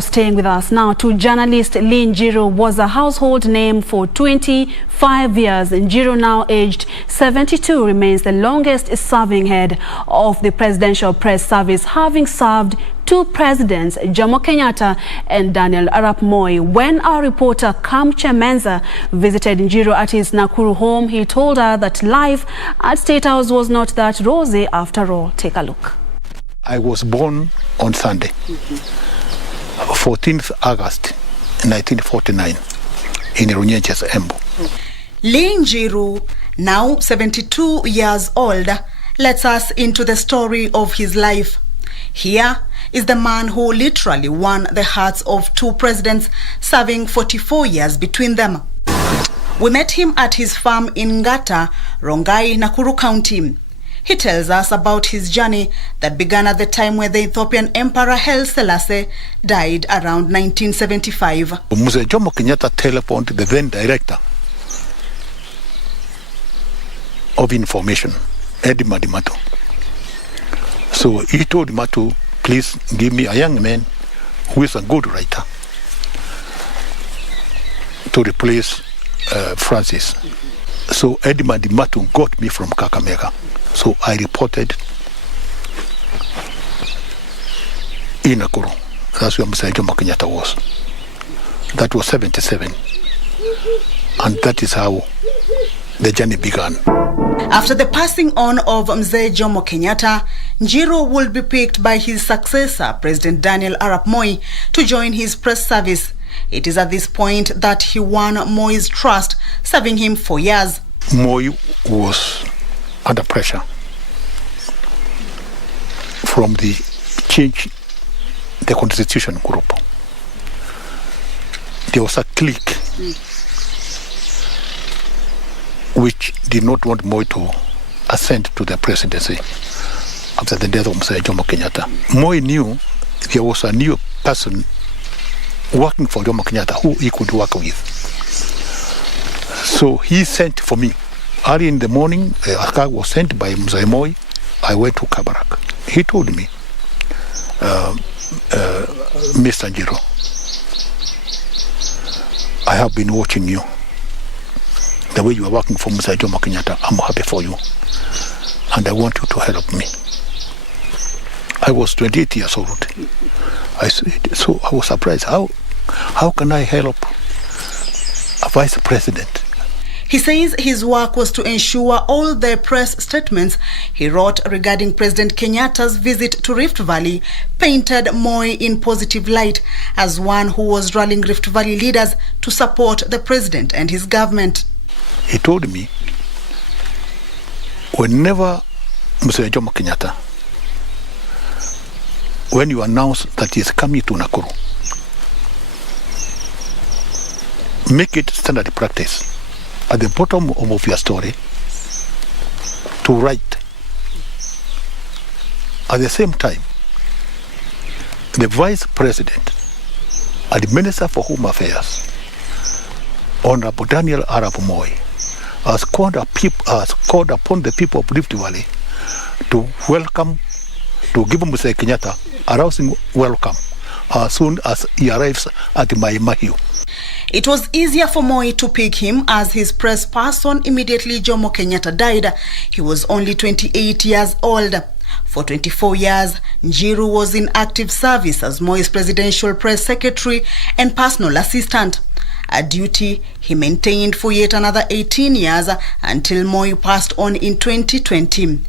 Staying with us now, to journalist Lee Njiru was a household name for 25 years. Njiru, now aged 72, remains the longest serving head of the Presidential Press Service, having served two presidents, Jomo Kenyatta and Daniel Arap Moi. When our reporter Kamuche Menza visited Njiru at his Nakuru home, he told her that life at State House was not that rosy after all. Take a look. I was born on Sunday. 14th August 1949 in Runyenches, Embu. Lee Njiru, now 72 years old, lets us into the story of his life. Here is the man who literally won the hearts of two presidents, serving 44 years between them. We met him at his farm in Ngata, Rongai, Nakuru County. He tells us about his journey that began at the time when the Ethiopian Emperor Haile Selassie died around 1975. Mzee Jomo Kenyatta telephoned the then director of information, Eddie Madimato. So he told Mato, please give me a young man who is a good writer to replace Francis. So Eddie Madimato got me from Kakamega. So I reported in Nakuru. That's where Mr. Jomo Kenyatta was. That was 77. And that is how the journey began. After the passing on of Mzee Jomo Kenyatta, Njiru will be picked by his successor, President Daniel Arap Moi, to join his press service. It is at this point that he won Moi's trust, serving him for years. Moi was under pressure from the change the constitution group. There was a clique which did not want Moi to ascend to the presidency after the death of Mr. Jomo Kenyatta. Moi knew there was a new person working for Jomo Kenyatta who he could work with. So he sent for me. Early in the morning, a car was sent by Mzee Moi. I went to Kabarak. He told me, Mr. Njiru, I have been watching you. The way you are working for Mr. Jomo Kenyatta, I'm happy for you. And I want you to help me. I was 28 years old. So I was surprised. How can I help a vice president? He says his work was to ensure all the press statements he wrote regarding President Kenyatta's visit to Rift Valley painted Moi in positive light as one who was rallying Rift Valley leaders to support the president and his government. He told me, whenever Mr. Jomo Kenyatta, when you announce that he is coming to Nakuru, make it standard practice at the bottom of your story to write. At the same time, the vice president and the minister for home affairs, Honorable Daniel Arap Moi, has called upon the people of Rift Valley to welcome, to give Mr. Kenyatta a rousing welcome as soon as he arrives at Mai Mahiu. It was easier for Moi to pick him as his press person immediately Jomo Kenyatta died. He was only 28 years old. For 24 years, Njiru was in active service as Moi's presidential press secretary and personal assistant, a duty he maintained for yet another 18 years until Moi passed on in 2020.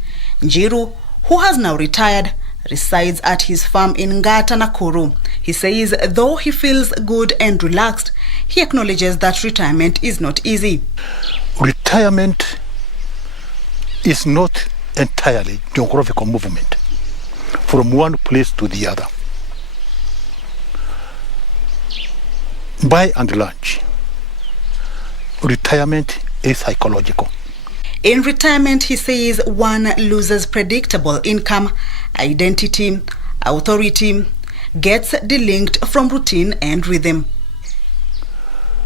Njiru, who has now retired, resides at his farm in Ngata, Nakuru. He says though he feels good and relaxed, he acknowledges that retirement is not easy. Retirement is not entirely geographical movement from one place to the other. By and large, retirement is psychological. In retirement, he says one loses predictable income, identity, authority, gets delinked from routine and rhythm.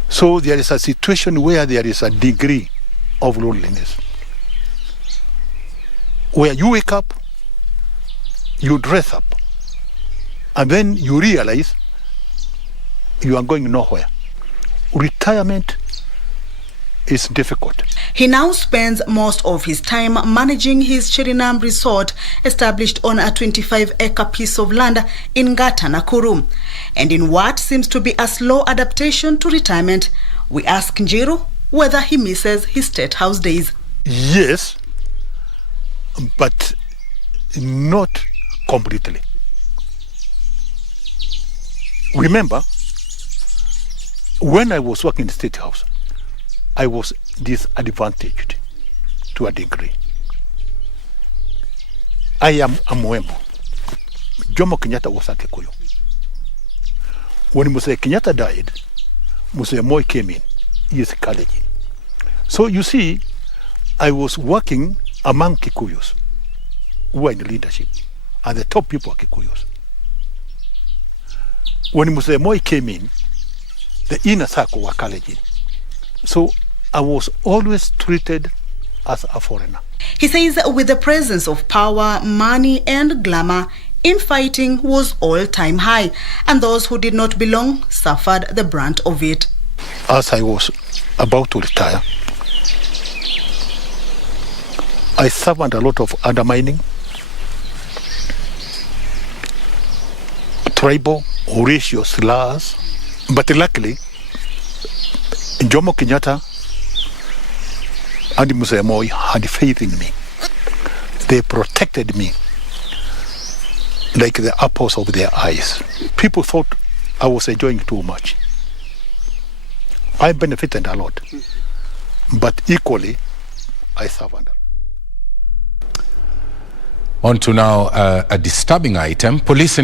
So there is a situation where there is a degree of loneliness, where you wake up, you dress up, and then you realize you are going nowhere. Retirement is difficult. He now spends most of his time managing his Chirinam resort, established on a 25-acre piece of land in Ngata, Nakuru. And in what seems to be a slow adaptation to retirement, we ask Njiru whether he misses his State House days. Yes, but not completely. Remember, when I was working in the State House, I was disadvantaged to a degree. I am a Mwembo. Jomo Kenyatta was a Kikuyu. When Muse Kenyatta died, Muse Moi came in. He is a Kalenjin. So you see, I was working among Kikuyus who are in the leadership, and the top people are Kikuyus. When Muse Moi came in, the inner circle were Kalenjin. So I was always treated as a foreigner. He says with the presence of power, money and glamour, infighting was all-time high, and those who did not belong suffered the brunt of it. As I was about to retire, I suffered a lot of undermining, tribal or racial slurs, but luckily, Jomo Kenyatta and Muse Moi had faith in me. They protected me like the apples of their eyes. People thought I was enjoying too much. I benefited a lot, but equally, I suffered. On to now a disturbing item. Police